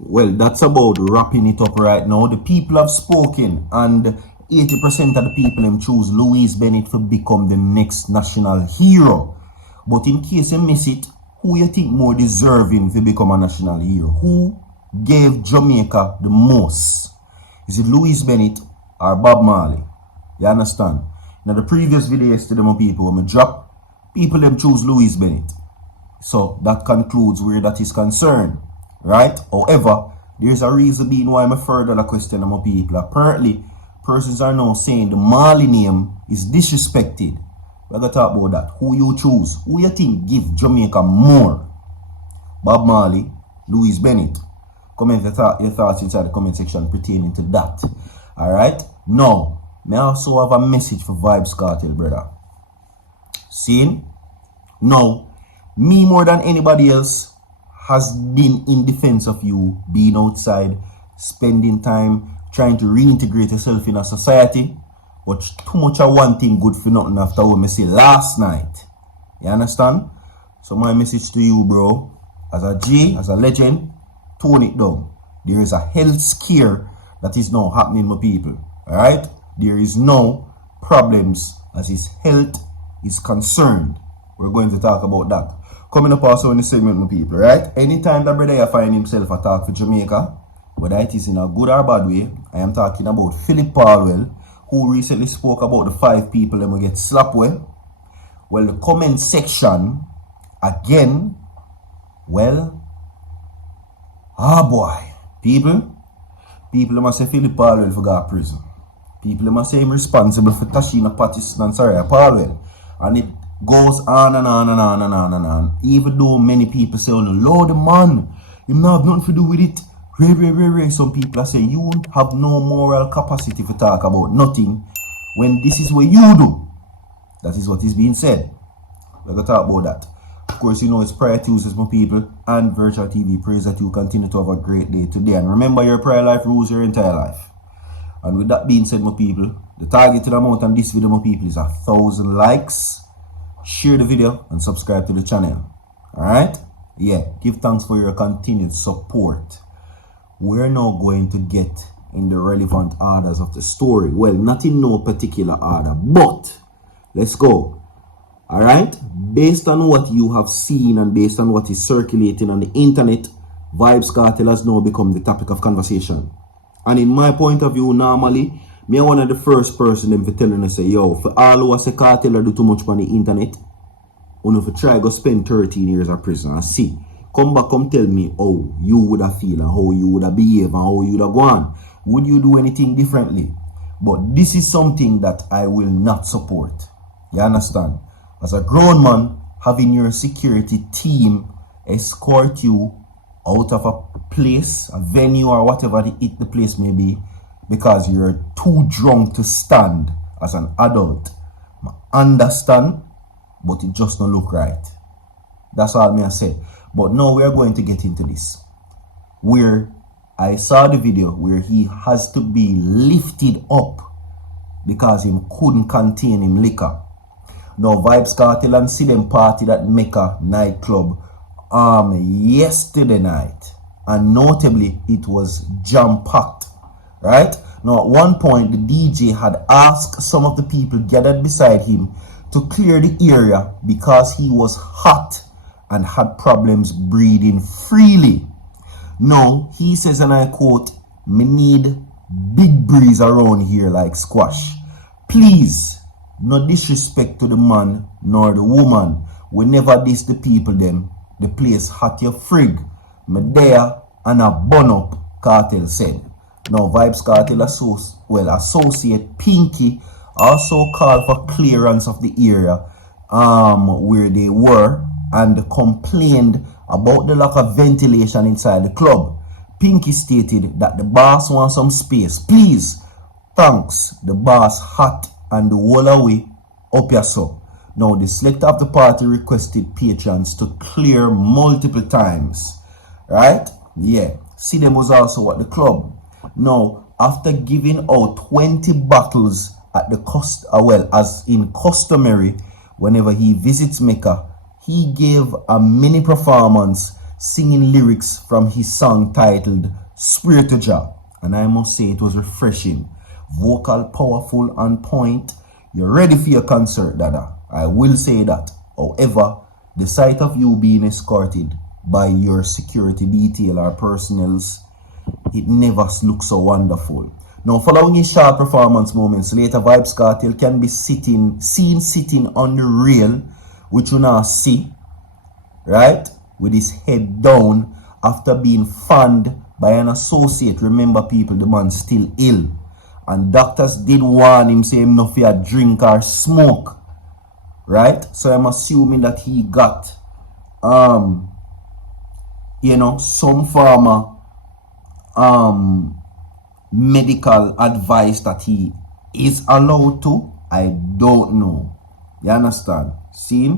Well, that's about wrapping it up right now. The people have spoken, and 80% of the people them choose Louise Bennett to become the next national hero. But in case you miss it, who you think more deserving to become a national hero? Who gave Jamaica the most? Is it Louise Bennett or Bob Marley? You understand? Now the previous video yesterday, my people, when I drop, people them choose Louise Bennett. So that concludes where that is concerned. Right? However, there's a reason being why I'm further the question of my people. Apparently, persons are now saying the Marley name is disrespected. We're going to talk about that. Who you choose? Who you think give Jamaica more? Bob Marley, Louise Bennett. Comment your thoughts inside the comment section pertaining to that. Alright? Now, may I also have a message for Vybz Kartel, brother. Seeing? Now, me more than anybody else has been in defense of you being outside, spending time, trying to reintegrate yourself in a society. But too much of one thing good for nothing after what I say last night. You understand? So my message to you, bro, as a G, as a legend, tone it down. There is a health scare that is now happening, my people. Alright? There is no problems as his health is concerned. We're going to talk about that. Coming up also in the segment, my people, right? Anytime that brother find himself a talk for Jamaica, whether it is in a good or bad way, I am talking about Phillip Paulwell, who recently spoke about the 5 people that will get slapped with. Well, the comment section, again, well, boy, people must say Phillip Paulwell for go to prison. People must say him responsible for Tashina Patterson and Sarah Paulwell. And it goes on and on and on and on and on. Even though many people say, oh no, Lord, man, him not have nothing to do with it. Some people are saying, you won't have no moral capacity to talk about nothing when this is what you do. That is what is being said. We're going to talk about that. Of course, you know it's Prayer Tuesdays, my people, and Virtual TV. Praise that you continue to have a great day today. And remember, your prayer life rules your entire life. And with that being said, my people, the targeted amount on this video, my people, is 1,000 likes. Share the video and subscribe to the channel. Alright? Yeah, give thanks for your continued support. We're now going to get in the relevant orders of the story. Well, not in no particular order, but let's go. Alright? Based on what you have seen and based on what is circulating on the internet, Vybz Kartel has now become the topic of conversation. And in my point of view, normally, me are one of the first person them for telling us say, yo, for all who say Cartel do too much on the internet, you know, for try go spend 13 years in prison and see. Come back, come tell me how you would have feel and how you would have behave and how you would have gone. Would you do anything differently? But this is something that I will not support. You understand? As a grown man, having your security team escort you out of a place, a venue or whatever the place may be, because you're too drunk to stand as an adult. I understand, but it just don't look right. That's all I say. But now we are going to get into this. Where I saw the video where he has to be lifted up because he couldn't contain him liquor. Now Vybz Kartel and see them party at Mecca nightclub yesterday night. And notably it was jam-packed. Right? Now, at one point, the DJ had asked some of the people gathered beside him to clear the area because he was hot and had problems breathing freely. Now, he says, and I quote, "Me need big breeze around here like squash. Please, no disrespect to the man nor the woman. We never diss the people them. The place hot your frig. Me there and a bun up," Cartel said. Now, Vybz Kartel associate Pinky also called for clearance of the area where they were and complained about the lack of ventilation inside the club. Pinky stated that the boss wants some space. Please, thanks, the boss hot and the whole away up your so. Now, the selector of the party requested patrons to clear multiple times. Right? Yeah. See them was also at the club. Now, after giving out 20 bottles at the as in customary, whenever he visits Mecca, he gave a mini performance singing lyrics from his song titled Swear to Jah, and I must say it was refreshing. Vocal, powerful, on point. You're ready for your concert, Dada. I will say that. However, the sight of you being escorted by your security detail or personnels, it never looks so wonderful. Now, following his sharp performance moments, later Vybz Kartel can be seen sitting on the rail, which you now see, right, with his head down after being fanned by an associate. Remember, people, the man's still ill, and doctors did warn him, say him no fear drink or smoke, right? So I'm assuming that he got some form of medical advice that he is allowed to. I don't know. You understand? See?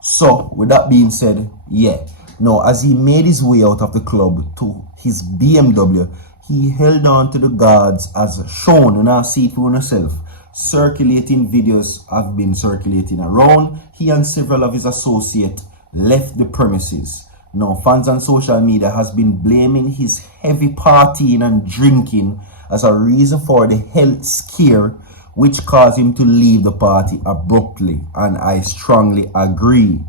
So, with that being said, yeah. Now, as he made his way out of the club to his BMW, he held on to the guards as shown, and I see it for yourself. Circulating videos have been circulating around. He and several of his associates left the premises. Now, fans on social media has been blaming his heavy partying and drinking as a reason for the health scare, which caused him to leave the party abruptly. And I strongly agree.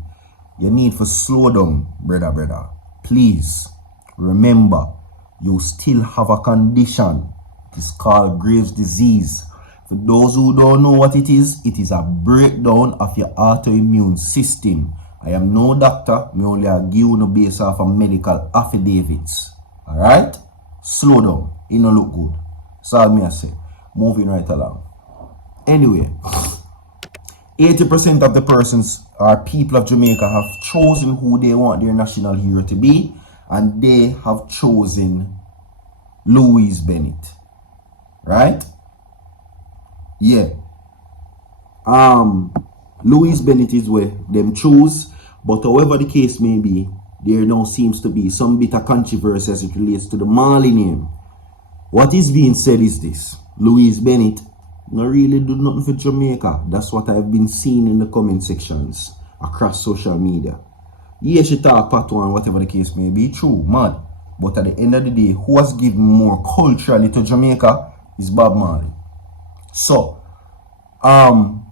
You need to slow down, brother. Please, remember, you still have a condition. It is called Graves' disease. For those who don't know what it is a breakdown of your autoimmune system. I am no doctor, me only give you no based off of medical affidavits. Alright? Slow down. It don't look good. That's all me I say. Moving right along. Anyway, 80% of the persons or people of Jamaica have chosen who they want their national hero to be, and they have chosen Louise Bennett. Right? Yeah. Louise Bennett is where them choose, but however the case may be, there now seems to be some bit of controversy as it relates to the Marley name. What is being said is this: Louise Bennett not really do nothing for Jamaica. That's what I've been seeing in the comment sections across social media. Yeah, she talk patois and whatever the case may be, true, mad. But at the end of the day, who has given more culturally to Jamaica is Bob Marley. So,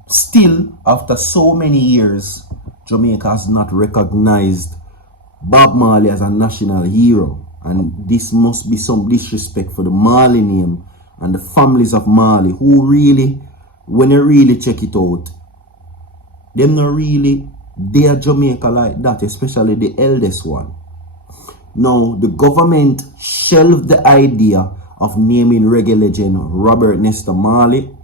still, after so many years, Jamaica has not recognized Bob Marley as a national hero. And this must be some disrespect for the Marley name and the families of Marley, who really, when you really check it out, them not really dare Jamaica like that, especially the eldest one. Now, the government shelved the idea of naming reggae legend Robert Nesta Marley,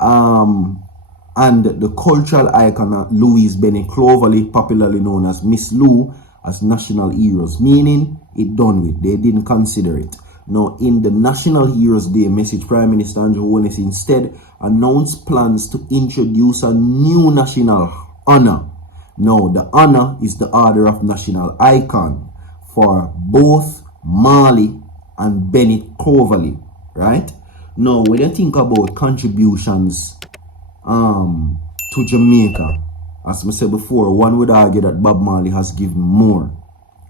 and the cultural icon Louise Bennett Cloverly, popularly known as Miss Lou, as national heroes, meaning it done with. They didn't consider it. Now, in the National Heroes Day message, Prime Minister Andrew Holness instead announced plans to introduce a new national honor. Now, the honor is the Order of National Icon for both Marley and Bennett Cloverly, right? Now, when you think about contributions to Jamaica, as I said before, one would argue that Bob Marley has given more,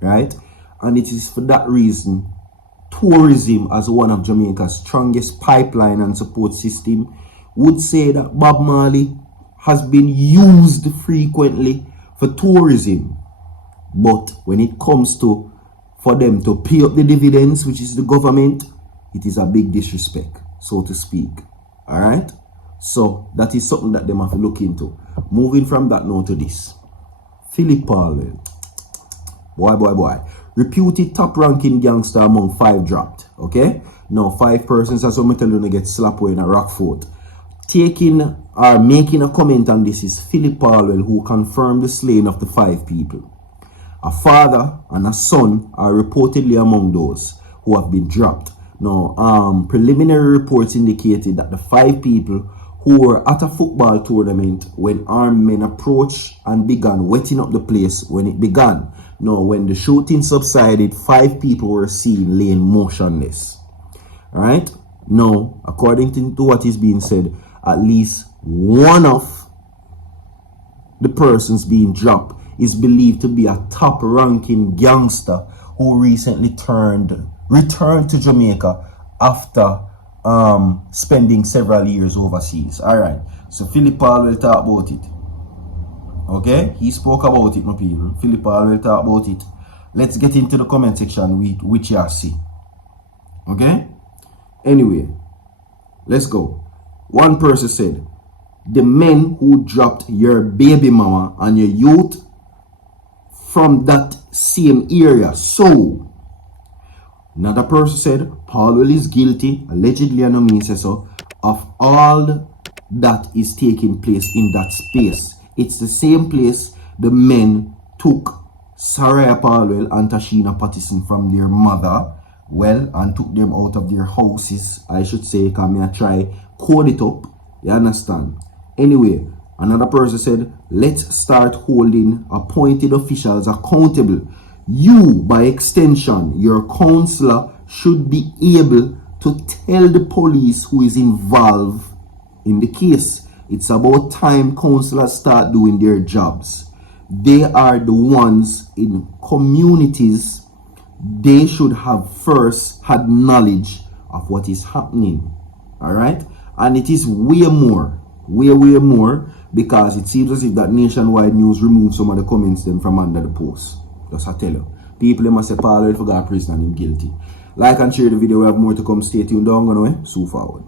right? And it is for that reason tourism, as one of Jamaica's strongest pipeline and support system, would say that Bob Marley has been used frequently for tourism. But when it comes to for them to pay up the dividends, which is the government, it is a big disrespect, so to speak. Alright? So that is something that they have to look into. Moving from that now to this. Phillip Paulwell. Boy. Reputed top-ranking gangster among 5 dropped. Okay? Now 5 persons, as I'm telling you, get slapped in a Rockfort. Taking or making a comment on this is Phillip Paulwell, who confirmed the slaying of the 5 people. A father and a son are reportedly among those who have been dropped. Now, preliminary reports indicated that the 5 people who were at a football tournament when armed men approached and began wetting up the place when it began. Now, when the shooting subsided, 5 people were seen laying motionless. Alright? Now, according to what is being said, at least one of the persons being dropped is believed to be a top-ranking gangster who recently returned to Jamaica after spending several years overseas. Alright, so Phillip Paulwell talk about it. Okay, he spoke about it, my people. Phillip Paulwell talk about it. Let's get into the comment section which you see. Okay, anyway, let's go. One person said, the men who dropped your baby mama and your youth from that same area. So, another person said, Paulwell is guilty, allegedly, and I mean say so, of all that is taking place in that space. It's the same place the men took Saraya Paulwell and Tashina Pattison from their mother, well, and took them out of their houses, I should say, because I try code it up, you understand? Anyway, another person said, let's start holding appointed officials accountable. You, by extension, your counselor, should be able to tell the police who is involved in the case. It's about time counselors start doing their jobs. They are the ones in communities. They should have first had knowledge of what is happening. Alright? And it is way more, because it seems as if that Nationwide News removed some of the comments them from under the post. Just I tell you. People they must say Paulwell forgot prison and him guilty. Like and share the video. We have more to come. Stay tuned. Don't go away. So forward.